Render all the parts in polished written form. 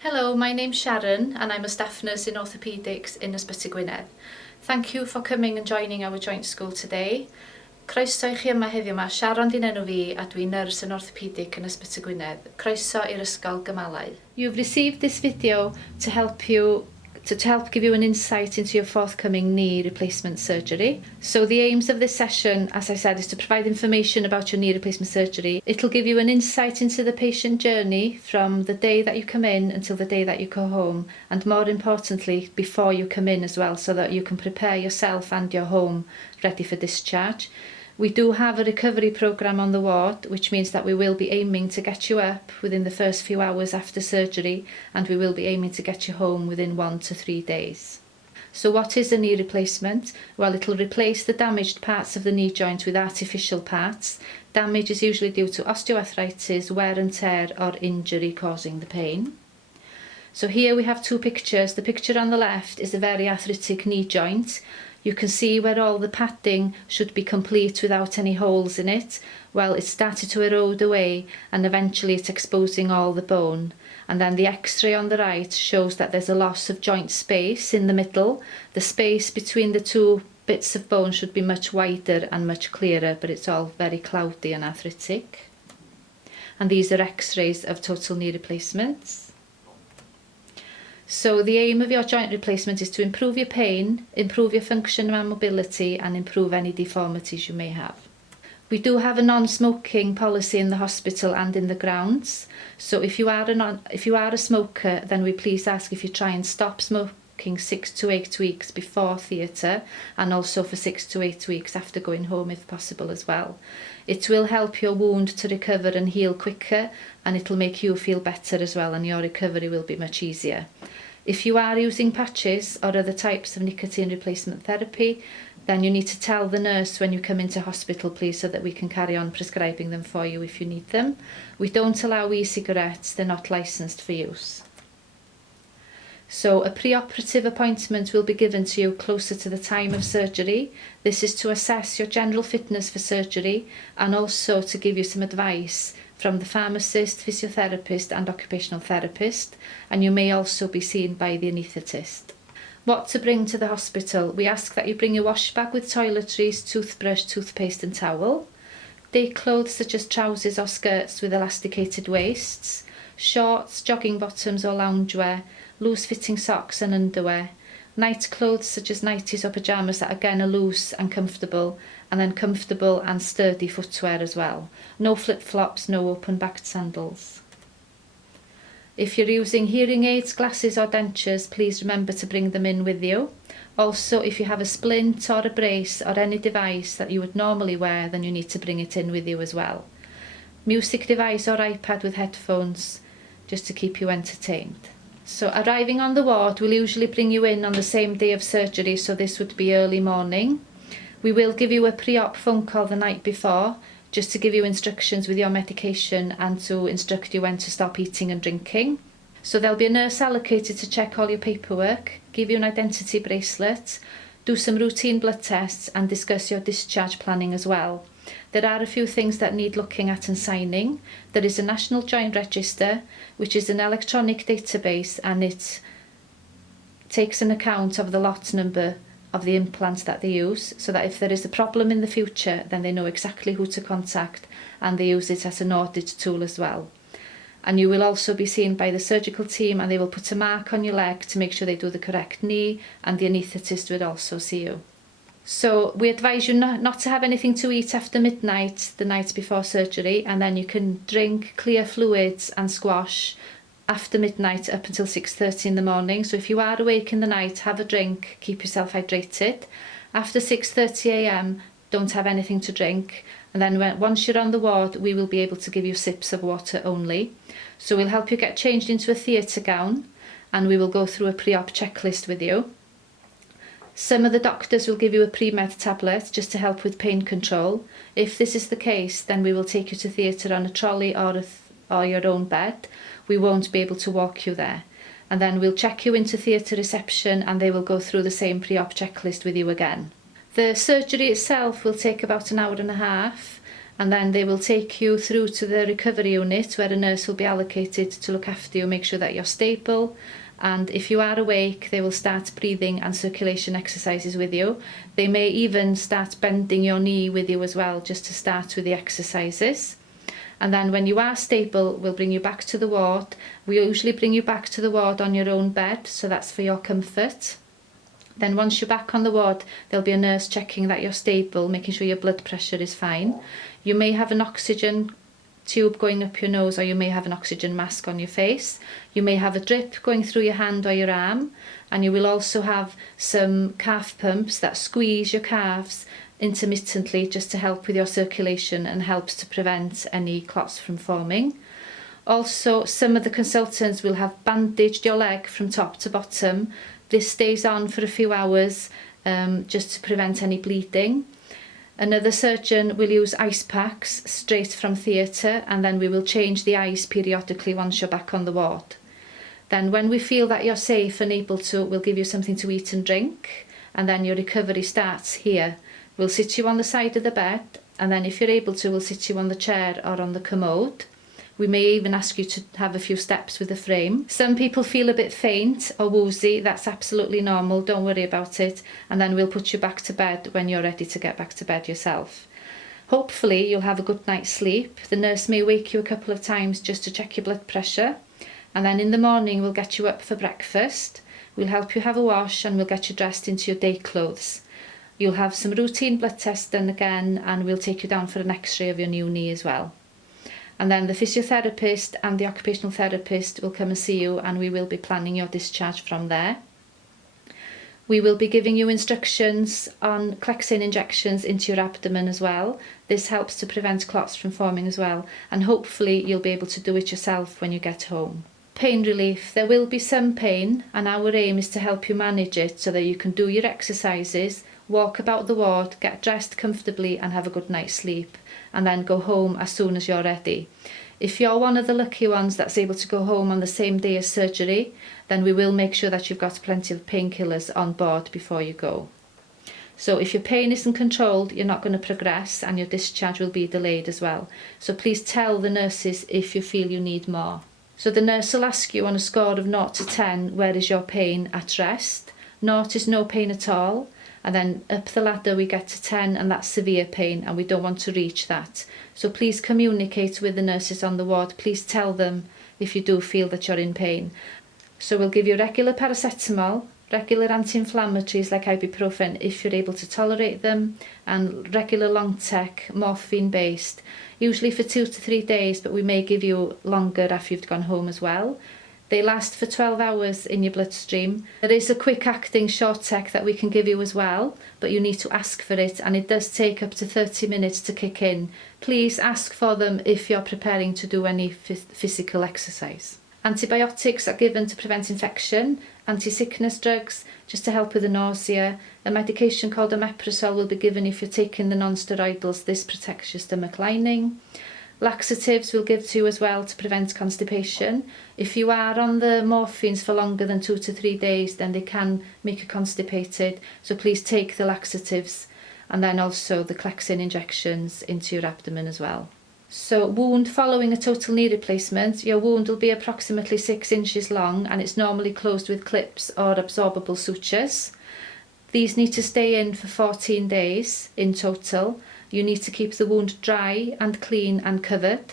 Hello, my name's Sharon and I'm a staff nurse in orthopaedics in Ysbyty Gwynedd. Thank you for coming and joining our joint school today. Croeso I chi yma heddiw yma, Sharon di'n enw fi a dwi'n nyrs yn orthopedic yn Ysbyty Gwynedd. Croeso i'r ysgol gymalau. You've received this video to help give you an insight into your forthcoming knee replacement surgery. So the aims of this session, as I said, is to provide information about your knee replacement surgery. It'll give you an insight into the patient journey from the day that you come in until the day that you go home, and more importantly, before you come in as well, so that you can prepare yourself and your home ready for discharge. We do have a recovery programme on the ward, which means that we will be aiming to get you up within the first few hours after surgery, and we will be aiming to get you home within 1 to 3 days. So what is a knee replacement? Well, it'll replace the damaged parts of the knee joint with artificial parts. Damage is usually due to osteoarthritis, wear and tear, or injury causing the pain. So here we have two pictures. The picture on the left is a very arthritic knee joint. You can see where all the padding should be complete without any holes in it. Well, it started to erode away and eventually it's exposing all the bone. And then the x-ray on the right shows that there's a loss of joint space in the middle. The space between the two bits of bone should be much wider and much clearer, but it's all very cloudy and arthritic. And these are x-rays of total knee replacements. So the aim of your joint replacement is to improve your pain, improve your function and mobility, and improve any deformities you may have. We do have a non-smoking policy in the hospital and in the grounds. So if you are a smoker, then we please ask if you try and stop smoking 6 to 8 weeks before theatre, and also for 6 to 8 weeks after going home if possible as well. It will help your wound to recover and heal quicker, and it'll make you feel better as well, and your recovery will be much easier. If you are using patches or other types of nicotine replacement therapy, then you need to tell the nurse when you come into hospital, please, so that we can carry on prescribing them for you if you need them. We don't allow e-cigarettes, they're not licensed for use. So a pre-operative appointment will be given to you closer to the time of surgery. This is to assess your general fitness for surgery and also to give you some advice from the pharmacist, physiotherapist and occupational therapist, and you may also be seen by the anaesthetist. What to bring to the hospital? We ask that you bring a wash bag with toiletries, toothbrush, toothpaste and towel, day clothes such as trousers or skirts with elasticated waists, shorts, jogging bottoms or loungewear, loose-fitting socks and underwear, night clothes such as nighties or pyjamas that again are loose and comfortable, and then comfortable and sturdy footwear as well. No flip-flops, no open-backed sandals. If you're using hearing aids, glasses or dentures, please remember to bring them in with you. Also, if you have a splint or a brace or any device that you would normally wear, then you need to bring it in with you as well. Music device or iPad with headphones, just to keep you entertained. So arriving on the ward, we'll usually bring you in on the same day of surgery, so this would be early morning. We will give you a pre-op phone call the night before, just to give you instructions with your medication and to instruct you when to stop eating and drinking. So there'll be a nurse allocated to check all your paperwork, give you an identity bracelet, do some routine blood tests and discuss your discharge planning as well. There are a few things that need looking at and signing. There is a National Joint Register, which is an electronic database, and it takes an account of the lot number of the implants that they use, so that if there is a problem in the future, then they know exactly who to contact, and they use it as an audit tool as well. And you will also be seen by the surgical team, and they will put a mark on your leg to make sure they do the correct knee, and the anaesthetist will also see you. So we advise you not to have anything to eat after midnight the night before surgery, and then you can drink clear fluids and squash after midnight up until 6:30 in the morning. So if you are awake in the night, have a drink, keep yourself hydrated. After 6:30 a.m, don't have anything to drink, and then once you're on the ward, we will be able to give you sips of water only. So we'll help you get changed into a theatre gown, and we will go through a pre-op checklist with you. Some of the doctors will give you a pre-med tablet just to help with pain control. If this is the case, then we will take you to theatre on a trolley or your own bed. We won't be able to walk you there. And then we'll check you into theatre reception, and they will go through the same pre-op checklist with you again. The surgery itself will take about an hour and a half, and then they will take you through to the recovery unit where a nurse will be allocated to look after you, make sure that you're stable, and if you are awake they will start breathing and circulation exercises with you. They may even start bending your knee with you as well, just to start with the exercises. And then when you are stable, we'll bring you back to the ward. We usually bring you back to the ward on your own bed, so that's for your comfort. Then once you're back on the ward, there'll be a nurse checking that you're stable, making sure your blood pressure is fine. You may have an oxygen tube going up your nose, or you may have an oxygen mask on your face. You may have a drip going through your hand or your arm, and you will also have some calf pumps that squeeze your calves intermittently just to help with your circulation and helps to prevent any clots from forming. Also, some of the consultants will have bandaged your leg from top to bottom. This stays on for a few hours just to prevent any bleeding. Another surgeon will use ice packs straight from theatre, and then we will change the ice periodically once you're back on the ward. Then when we feel that you're safe and able to, we'll give you something to eat and drink, and then your recovery starts here. We'll sit you on the side of the bed, and then if you're able to, we'll sit you on the chair or on the commode. We may even ask you to have a few steps with the frame. Some people feel a bit faint or woozy. That's absolutely normal, don't worry about it. And then we'll put you back to bed when you're ready to get back to bed yourself. Hopefully you'll have a good night's sleep. The nurse may wake you a couple of times just to check your blood pressure. And then in the morning we'll get you up for breakfast. We'll help you have a wash and we'll get you dressed into your day clothes. You'll have some routine blood tests done again, and we'll take you down for an x-ray of your new knee as well. And then the physiotherapist and the occupational therapist will come and see you, and we will be planning your discharge from there. We will be giving you instructions on Clexane injections into your abdomen as well. This helps to prevent clots from forming as well, and hopefully you'll be able to do it yourself when you get home. Pain relief. There will be some pain, and our aim is to help you manage it so that you can do your exercises, walk about the ward, get dressed comfortably and have a good night's sleep, and then go home as soon as you're ready. If you're one of the lucky ones that's able to go home on the same day as surgery, then we will make sure that you've got plenty of painkillers on board before you go. So if your pain isn't controlled, you're not going to progress, and your discharge will be delayed as well. So please tell the nurses if you feel you need more. So the nurse will ask you on a score of 0 to 10, where is your pain at rest? 0 is no pain at all. And then up the ladder we get to 10, and that's severe pain, and we don't want to reach that. So please communicate with the nurses on the ward. Please tell them if you do feel that you're in pain. So we'll give you regular paracetamol, regular anti-inflammatories like ibuprofen if you're able to tolerate them, and regular long-tech morphine based, usually for 2 to 3 days, but we may give you longer after you've gone home as well. They last for 12 hours in your bloodstream. There is a quick-acting short-tech that we can give you as well, but you need to ask for it, and it does take up to 30 minutes to kick in. Please ask for them if you're preparing to do any physical exercise. Antibiotics are given to prevent infection, anti-sickness drugs just to help with the nausea. A medication called omeprazole will be given if you're taking the non-steroidals. This protects your stomach lining. Laxatives we'll give to you as well to prevent constipation. If you are on the morphines for longer than 2 to 3 days, then they can make you constipated. So please take the laxatives, and then also the Clexane injections into your abdomen as well. So wound following a total knee replacement, your wound will be approximately 6 inches long, and it's normally closed with clips or absorbable sutures. These need to stay in for 14 days in total. You need to keep the wound dry and clean and covered.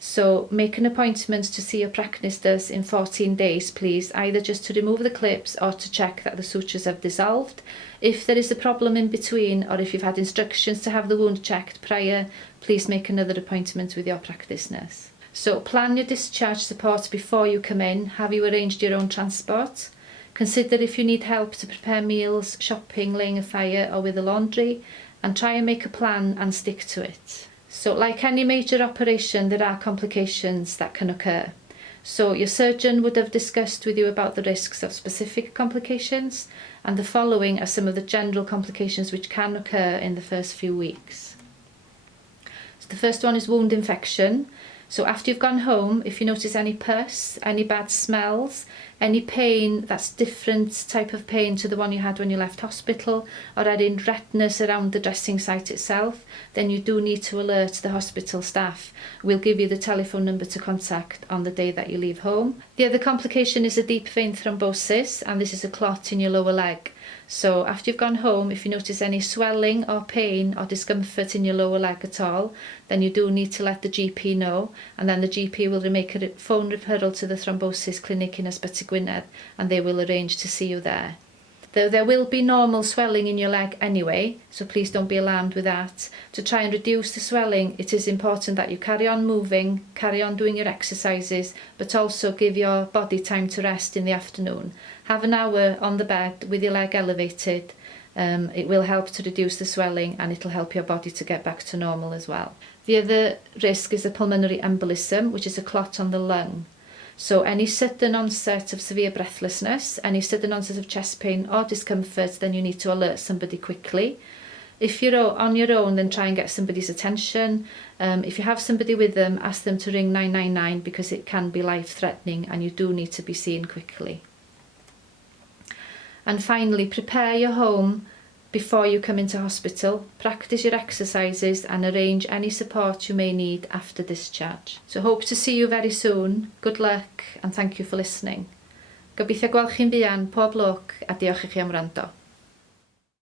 So make an appointment to see your practitioners in 14 days, please, either just to remove the clips or to check that the sutures have dissolved. If there is a problem in between, or if you've had instructions to have the wound checked prior, please make another appointment with your practitioners. So plan your discharge support before you come in. Have you arranged your own transport? Consider if you need help to prepare meals, shopping, laying a fire or with the laundry, and try and make a plan and stick to it. So like any major operation, there are complications that can occur. So your surgeon would have discussed with you about the risks of specific complications, and the following are some of the general complications which can occur in the first few weeks. So the first one is wound infection. So after you've gone home, if you notice any pus, any bad smells, any pain that's different type of pain to the one you had when you left hospital, or any redness around the dressing site itself, then you do need to alert the hospital staff. We'll give you the telephone number to contact on the day that you leave home. The other complication is a deep vein thrombosis, and this is a clot in your lower leg. So after you've gone home, if you notice any swelling or pain or discomfort in your lower leg at all, then you do need to let the GP know, and then the GP will make a phone referral to the thrombosis clinic in Ysbyty Gwynedd, and they will arrange to see you there. There will be normal swelling in your leg anyway, so please don't be alarmed with that. To try and reduce the swelling, it is important that you carry on moving, carry on doing your exercises, but also give your body time to rest in the afternoon. Have an hour on the bed with your leg elevated. It will help to reduce the swelling, and it'll help your body to get back to normal as well. The other risk is a pulmonary embolism, which is a clot on the lung. So any sudden onset of severe breathlessness, any sudden onset of chest pain or discomfort, then you need to alert somebody quickly. If you're on your own, then try and get somebody's attention. If you have somebody with them, ask them to ring 999 because it can be life-threatening and you do need to be seen quickly. And finally, prepare your home before you come into hospital. Practice your exercises and arrange any support you may need after discharge. So hope to see you very soon. Good luck and thank you for listening. Gobeithio gweld chi'n buan, pob lwc a diolch i chi am wrando.